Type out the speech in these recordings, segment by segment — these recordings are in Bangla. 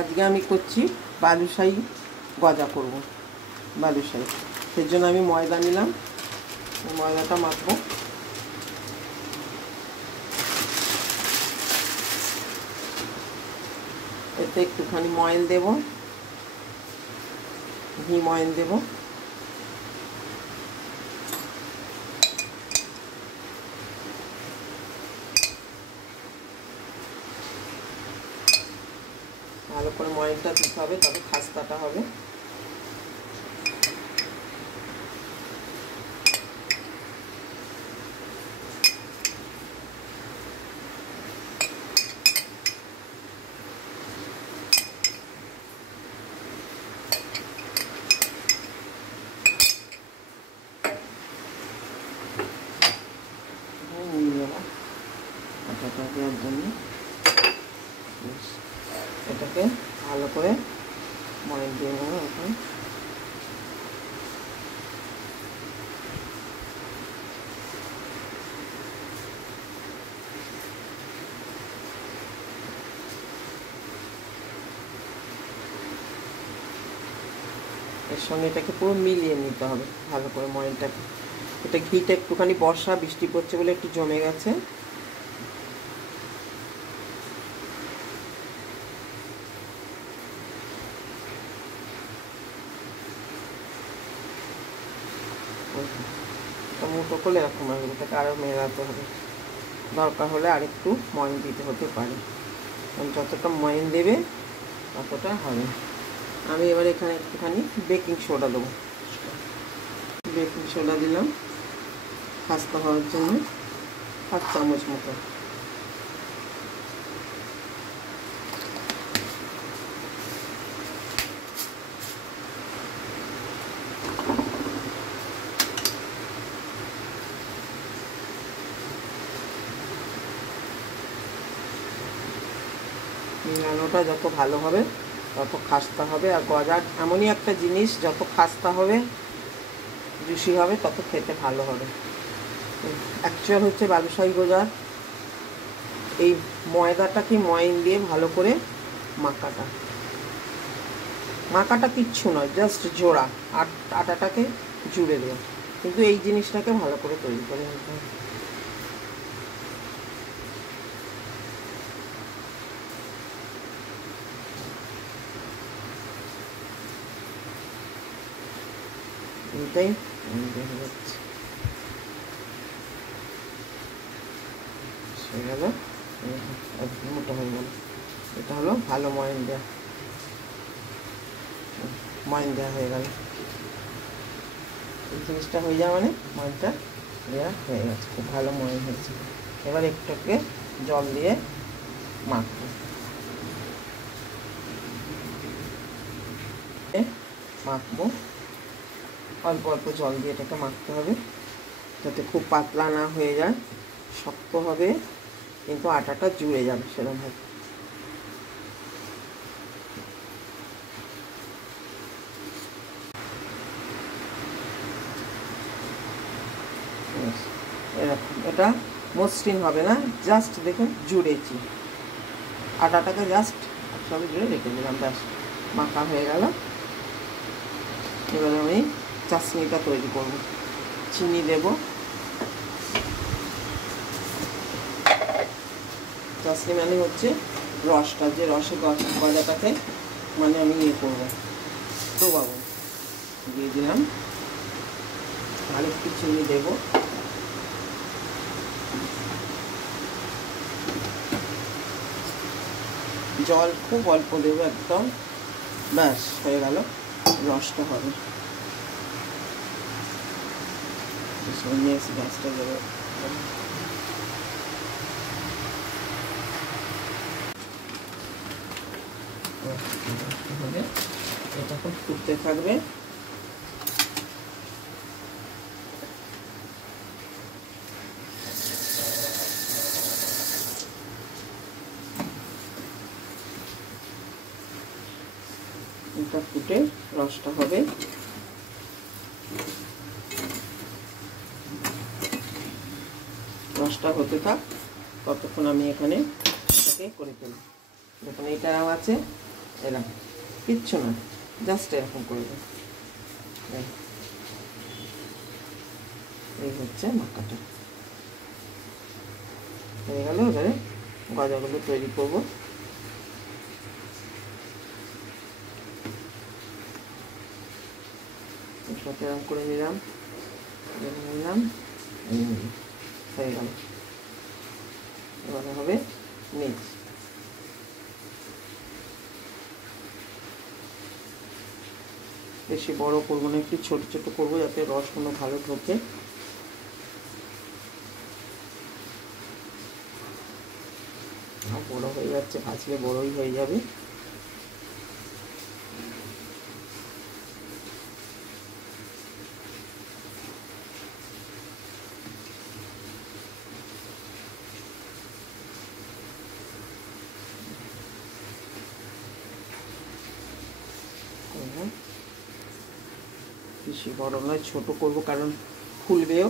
আজকে আমি করছি বালুশাহী গজা করব। বালুশাহী সেই জন্য আমি ময়দা নিলাম, ময়দাটা মাখবো। এতে একটুখানি ময়ন দেব, ঘি ময়ন দেব। ভালো করে ময়নটা দিতে হবে, তবে খাস্তাটা হবে। আটাটা দেওয়ার জন্য এটাকে ভালো করে ময়ন দিয়ে নেবো। এখন এর সঙ্গে এটাকে পুরো মিলিয়ে নিতে হবে ভালো করে ময়নটাকে। এটা ঘিটা একটুখানি বর্ষা বৃষ্টি পড়ছে বলে একটু জমে গেছে। মুঠো করলে এরকম হবে, এটাকে আরও মেলাতে হবে। দরকার হলে আরেকটু ময়ন দিতে হতে পারে, যতটা ময়ন দেবে ততটা হবে। আমি এবার এখানে একটুখানি বেকিং সোডা দেবো। বেকিং সোডা দিলাম খাস্তা হওয়ার জন্য 1 চামচ মতো। মিলানোটা যত ভালো হবে তত খাস্তা হবে। আর গজা এমনই একটা জিনিস, যত খাস্তা হবে জুসি হবে তত খেতে ভালো হবে। অ্যাকচুয়াল হচ্ছে বালুশাহী গজার এই ময়দাটাকে ময়ন দিয়ে ভালো করে মাখাটা কিচ্ছু নয়, জাস্ট জোড়া আর আটাটাকে জুড়ে দেওয়া। কিন্তু এই জিনিসটাকে ভালো করে তৈরি করে নিতে হবে। এটাই দেখা যাচ্ছে হয়ে গেল, মোটা হয়ে গেল। এটা হলো ভালো ময়ন দেওয়া হয়ে গেল। এই জিনিসটা হয়ে যাওয়া মানে ময়নটা দেওয়া হয়ে গেছে, খুব ভালো ময়ন হয়েছে। এবার একটুকে জল দিয়ে মাখবো। অল্প অল্প জল দিয়ে এটাকে মাখতে হবে, যাতে খুব পাতলা না হয়ে যায়। শক্ত হবে কিন্তু আটাটা জুড়ে যাবে সেরকমভাবে। এরকম এটা মসৃণ হবে না, জাস্ট দেখুন জুড়েছি আটাটাকে, জাস্ট সবই জুড়ে রেখে দিলাম। ব্যাস মাখা হয়ে গেল। এবার আমি চাশনিটা তৈরি করব। চিনি দেব, চাশনি মানে হচ্ছে রসটা, যে রসে গজাটাকে মানে আমি ইয়ে করবো, ডোবাবো। দিয়ে দিলাম, আর একটু চিনি দেব। জল খুব অল্প দেবো একদম, ব্যাস হয়ে গেল, রসটা হবে। গ্যাসটা দেবো। এটা খুব ফুটতে থাকবে। এটা ফুটে রসটা হবে। রসটা হতে থাক, ততক্ষণ আমি এখানে এটাকে করে ফেলি। দেখুন এইটাও আছে, এরকম কিচ্ছু না, জাস্ট এরকম করবে। এই হচ্ছে মাখাটা হয়ে গেল। এবারে গজাগুলো তৈরি করবো। এরকম করে নিলাম, নিলাম, হয়ে গেল। এবারে হবে নিচ। বেশি বড় করবো না, একটু ছোট ছোট করবো যাতে রসগুলো ভালো ঢোকে। বড় হয়ে যাচ্ছে, ভাজলে বড়ই হয়ে যাবে। বেশি বড় নয়, ছোট করব কারণ ফুলবেও।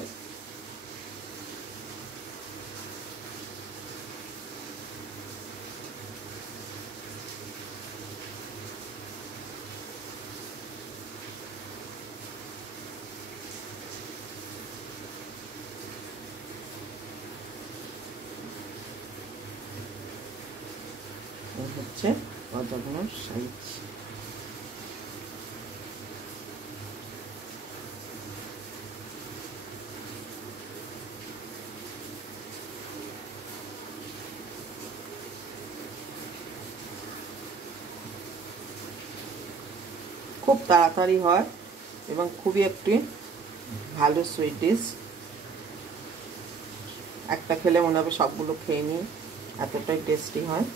হচ্ছে গজাগুলোর সাইজ। খুব তাড়াতাড়ি হয় এবং খুবই একটি ভালো সুইট ডিশ। একটা খেলে মনে হবে সবগুলো খেয়ে নিই, এতটাই টেস্টি হয়।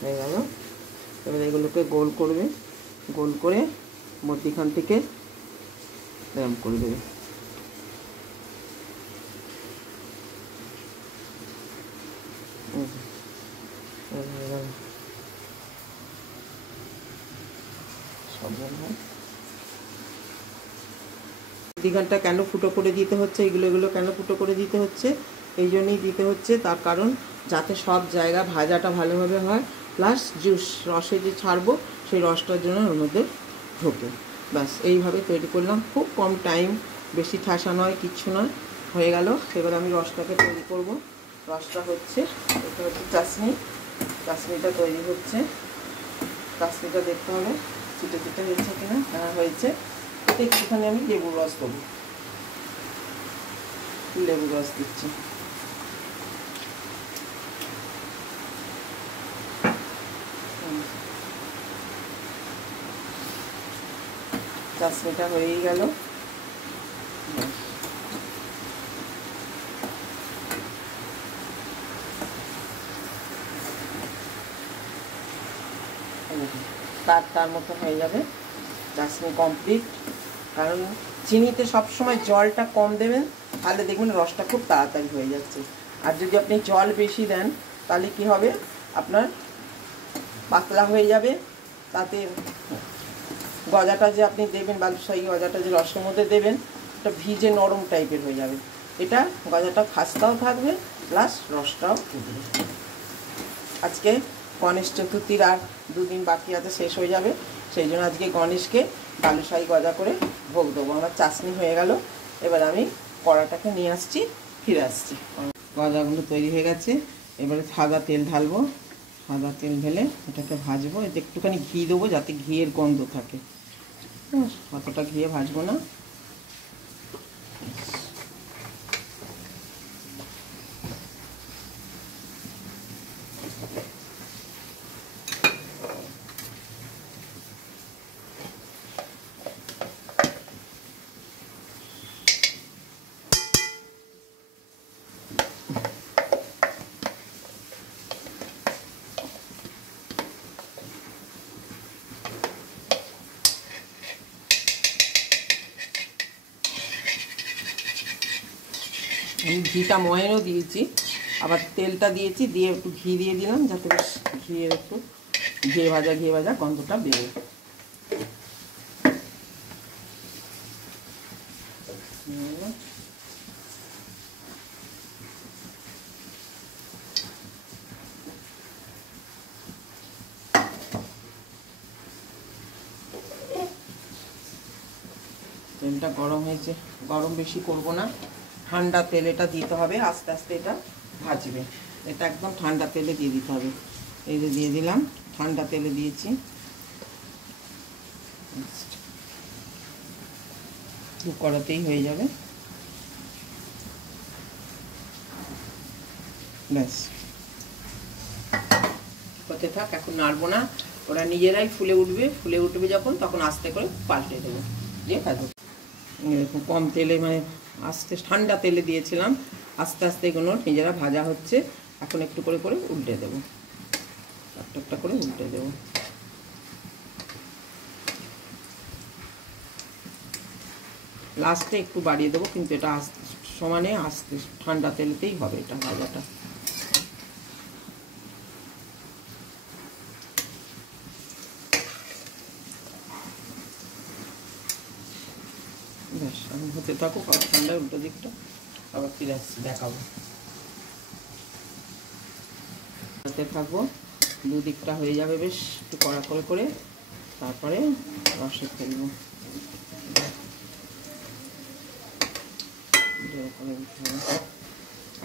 হয়ে গেল। এবার এগুলোকে গোল করবে, গোল করে মধ্যিখান থেকে এরকম করে দেবে। মধ্যিখানটা কেন ফুটো করে দিতে হচ্ছে, এগুলো কেন ফুটো করে দিতে হচ্ছে, এই জন্যই দিতে হচ্ছে, তার কারণ যাতে সব জায়গা ভাজাটা ভালোভাবে হয়, প্লাস জুস রসে যে ছাড়বো সেই রসটার জন্য ওর মধ্যে ঢোকে। ব্যাস এইভাবে তৈরি করলাম, খুব কম টাইম, বেশি ঠাসা নয়, কিচ্ছু নয়, হয়ে গেল। এবার আমি রসটাকে তৈরি করব। রসটা হচ্ছে, এটা হচ্ছে চাশনি। চাশনিটা তৈরি হচ্ছে। চাশনিটা দেখতে হবে চিটে চিটে হয়েছে কিনা। হ্যাঁ হয়েছে। একটুখানি আমি লেবুর রস দেবো, লেবুর রস দিচ্ছি। চাশনিটা হয়েই গেল। তার মতো হয়ে যাবে, চাশনি কমপ্লিট। কারণ চিনিতে সবসময় জলটা কম দেবেন, তাহলে দেখবেন রসটা খুব তাড়াতাড়ি হয়ে যাচ্ছে। আর যদি আপনি জল বেশি দেন তাহলে কি হবে, আপনার পাতলা হয়ে যাবে। তাতে গজাটা যে আপনি দেবেন, বালুশাহী গজাটা যে রসের মধ্যে দেবেন, এটা ভিজে নরম টাইপের হয়ে যাবে। এটা গজাটা খাস্তাও থাকবে, প্লাস রসটাও উঠবে। আজকে গণেশ চতুর্থীর আর 2 দিন বাকি আছে, শেষ হয়ে যাবে। সেই জন্য আজকে গণেশকে বালুশাহী গজা করে ভোগ দেবো। আমার চাশনি হয়ে গেল। এবার আমি কড়াটাকে নিয়ে আসছি, ফিরে আসছি। গজাগুলো তৈরি হয়ে গেছে। এবারে সাদা তেল ঢালবো। সাদা তেল ঢেলে এটাকে ভাজবো। এতে একটুখানি ঘি দেবো যাতে ঘিয়ের গন্ধ থাকে, অতটা ঘিয়ে ভাজবো না। আমি ঘিটা ময়েরও দিয়েছি, আবার তেলটা দিয়েছি, দিয়ে একটু ঘি দিয়ে দিলাম যাতে বেশ ঘিয়ের একটু ঘিয়ে ভাজা গন্ধটা বেরোয়। তেলটা গরম হয়েছে, গরম বেশি করব না, ঠান্ডা তেল এটা দিতে হবে, আস্তে আস্তে এটা ভাজবে। এটা একদম ঠান্ডা তেলে দিয়ে দিতে হবে। এই যে দিয়ে দিলাম, ঠান্ডা তেলে দিয়েছি, দু কড়াতেই হয়ে যাবে। ব্যাস হতে থাক, এখন নাড়বো না, ওরা নিজেরাই ফুলে উঠবে। ফুলে উঠবে যখন, তখন আস্তে করে পাল্টে দেবো, দিয়ে ভাজবো। এরকম কম তেলে, মানে আস্তে ঠান্ডা তেলে দিয়েছিলাম, আস্তে আস্তে এগুলো নিজেরা ভাজা হচ্ছে। এখন একটু করে করে উল্টে দেবো, একটা একটা করে উল্টে দেবো। লাস্টে একটু বাড়িয়ে দেবো, কিন্তু এটা আস্তে সমানে আস্তে ঠান্ডা তেলেতেই হবে এটা ভাজাটা। ব্যাস এখন হতে থাকুক, আবার ঠান্ডায় উল্টো দিকটা আবার ফিরে আসছি, দেখাবো। হতে থাকবো, দুদিকটা হয়ে যাবে বেশ একটু কড়া করে করে, তারপরে রসে ফেলবো।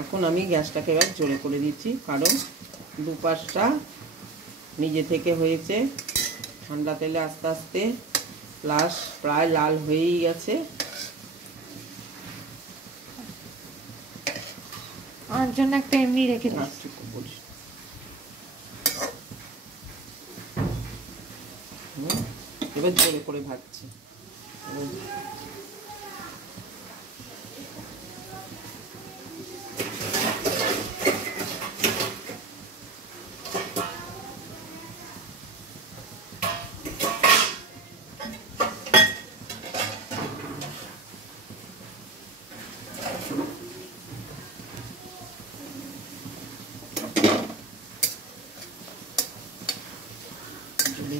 এখন আমি গ্যাসটাকে এবার জোরে করে দিচ্ছি, কারণ দুপাশটা নিজে থেকে হয়েছে ঠান্ডা তেলে আস্তে আস্তে, প্লাস প্রায় লাল হয়েই গেছে। আর জন্য একটা এমনি রেখে দিই, এবার জোরে করে ভাজছি।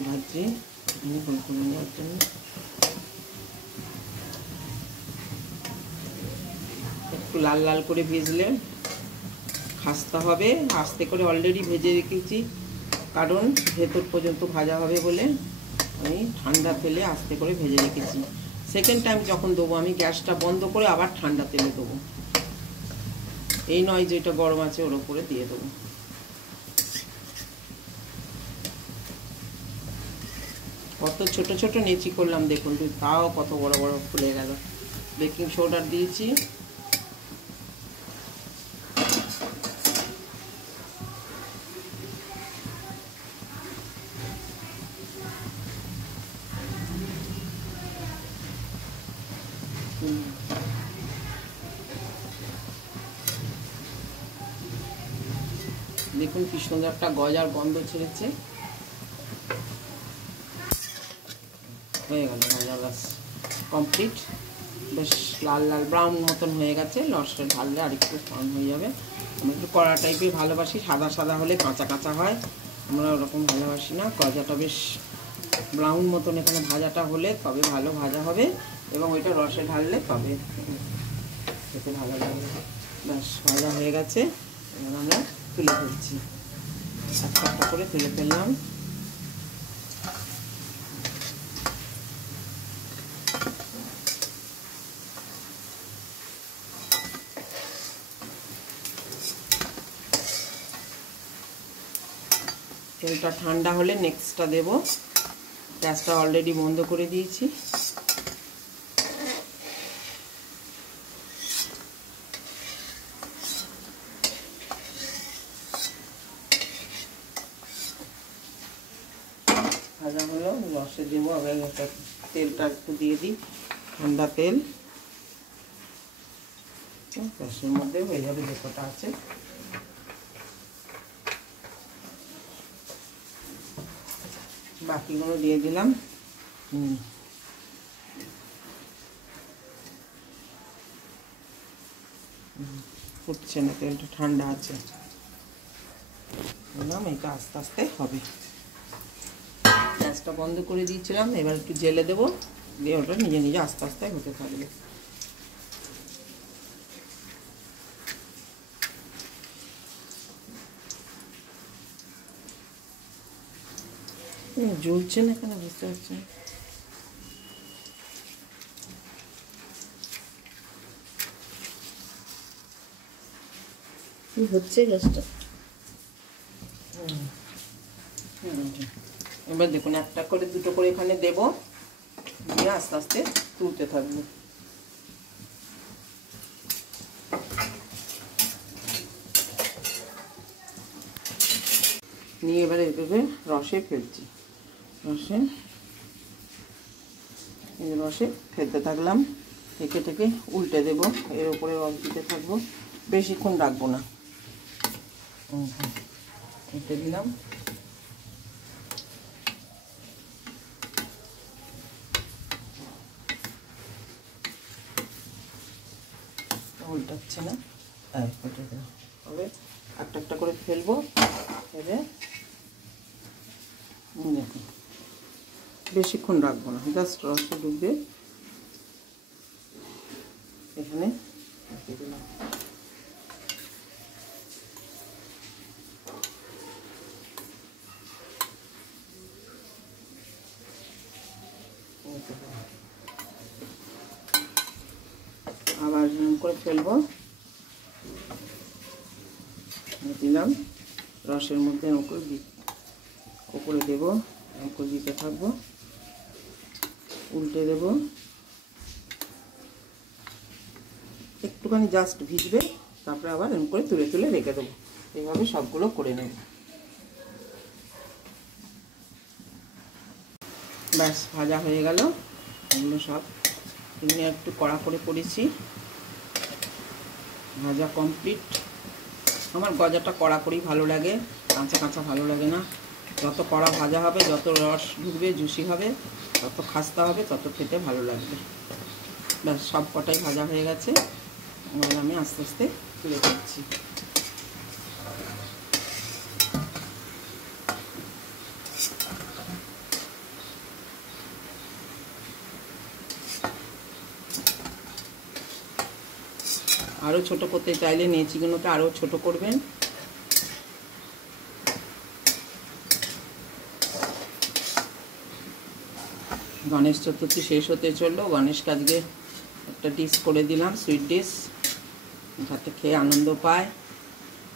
ভাজছি গোল করে নেওয়ার জন্য, একটু লাল লাল করে ভেজলে খাস্তা হবে। আস্তে করে অলরেডি ভেজে রেখেছি, কারণ ভেতর পর্যন্ত ভাজা হবে বলে আমি ঠান্ডা তেলে আস্তে করে ভেজে রেখেছি। সেকেন্ড টাইম যখন দেবো আমি গ্যাসটা বন্ধ করে আবার ঠান্ডা তেলে দেবো, এই নয় যে এটা গরম আছে ওর উপরে দিয়ে দেবো। কত ছোট ছোট নেচি করলাম দেখুন, তাও কত বড় বড় ফুলে গেল। বেকিং সোডা দিয়েছি, দেখুন কি সুন্দর একটা গজার গন্ধ ছেড়েছে। হয়ে গেল ভাজা, ব্যাস কমপ্লিট। বেশ লাল লাল ব্রাউন মতন হয়ে গেছে, লসটা ঢাললে আর একটু ফান হয়ে যাবে। আমি একটু কড়া টাইপের ভালোবাসি, সাদা সাদা হলে কাঁচা কাঁচা হয়, আমরা ওরকম ভালোবাসি না। গজাটা বেশ ব্রাউন মতন এখানে ভাজাটা হলে তবে ভালো ভাজা হবে, এবং ওইটা রসে ঢাললে তবে খেতে ভালো লাগবে। ব্যাস ভাজা হয়ে গেছে, এবার আমরা তুলে ফেলছি, একটা একটা করে তুলে ফেললাম। তেলটা ঠান্ডা হলে নেক্সটটা দেব। গ্যাসটা অলরেডি বন্ধ করে দিয়েছি। ভাজা হলো, রসে দেবো। আবার তেলটা একটু দিয়ে দিই, ঠান্ডা তেল, রসের মধ্যে হয়ে যাবে যে কটা আছে। বাকিগুলো দিয়ে দিলাম। ফুটছে না, তেলটা ঠান্ডা আছে, বললাম এটা আস্তে আস্তে হবে। গ্যাসটা বন্ধ করে দিয়েছিলাম, এবার একটু জেলে দেবো, দিয়ে ওটা নিজে নিজে আস্তে আস্তে হতে থাকবে। জ্বলছে না কেন বুঝতে পারছি না। কি হচ্ছে গ্যাসটা? এবার দেখুন একটা করে দুটো করে এখানে দেবো, দিয়ে আস্তে আস্তে তুলতে থাকবো। নিয়ে এবারে এভাবে রসে ফেলছি, রসে ফেলতে থাকলাম, থেকে থেকে উল্টে দেবো, এর উপরে রস দিতে থাকবো, বেশিক্ষণ রাখবো না। উল্টে দিলাম, উল্টাচ্ছে না, উল্টে দেবো। হবে একটা একটা করে ফেলবো, ফেলে দেখুন বেশিক্ষণ রাখবো না, জাস্ট রসে ডুববে। এখানে দিলাম, আবার এরকম করে ফেলবো, দিলাম রসের মধ্যে উপরে দেবো, এরকম করে দিতে থাকবো, উল্টে দেবো, একটুখানি জাস্ট ভিজবে, তারপরে আবার এরকম করে তুলে তুলে রেখে দেবো। এইভাবে সবগুলো করে নেব। ব্যাস ভাজা হয়ে গেল এগুলো সব। এমনি একটু কড়া করে করেছি, ভাজা কমপ্লিট। আমার গজাটা কড়া করেই ভালো লাগে, কাঁচা কাঁচা ভালো লাগে না। যত কড়া ভাজা হবে, যত রস ঢুকবে, জুসি হবে, তত খাস্তা হবে, তত খেতে ভালো লাগবে। ব্যাস সব কটাই ভাজা হয়ে গেছে, এবার আমি আস্তে আস্তে তুলে দিচ্ছি। আরও ছোটো করতে চাইলে নেচিগুলোকে আরও ছোট করবেন। গণেশ চতুর্থী শেষ হতে চললো, গণেশকে আজকে একটা ডিশ করে দিলাম, সুইট ডিশ, যাতে খেয়ে আনন্দ পায়।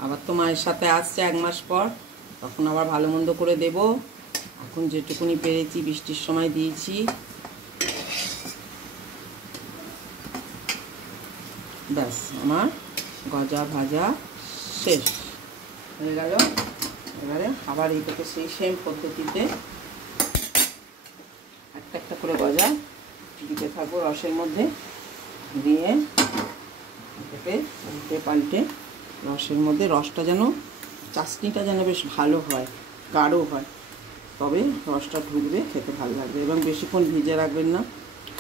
আবার তো মায়ের সাথে আসছে 1 মাস পর, তখন আবার ভালো মন্দ করে দেব। এখন যেটুকুনি পেরেছি বৃষ্টির সময় দিয়েছি। ব্যাস আমার গজা ভাজা শেষ হয়ে গেল। এবারে আবার এইটাকে সেই সেম পদ্ধতিতে একটা একটা করে গজা দিতে থাকবো রসের মধ্যে, দিয়ে এটাকে উল্টে পাল্টে রসের মধ্যে, রসটা যেন, চাটনিটা যেন বেশ ভালো হয়, গাঢ় হয়, তবে রসটা ঢুকবে, খেতে ভালো লাগবে। এবং বেশিক্ষণ ভিজে রাখবেন না,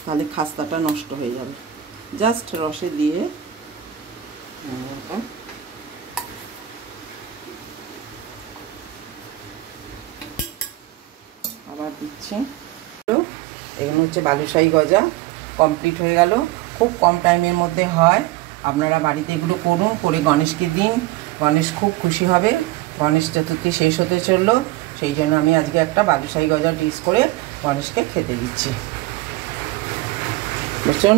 তাহলে খাস্তাটা নষ্ট হয়ে যাবে। জাস্ট রসে দিয়ে আবার দিচ্ছি। এগুলো হচ্ছে বালুশাহী গজা, কমপ্লিট হয়ে গেল। খুব কম টাইমের মধ্যে হয়, আপনারা বাড়িতে এগুলো করুন, করে গণেশকে দিন, গণেশ খুব খুশি হবে। গণেশ চতুর্থী শেষ হতে চললো, সেই জন্য আমি আজকে একটা বালুশাহী গজা ডিশ করে গণেশকে খেতে দিচ্ছি। বুঝছেন?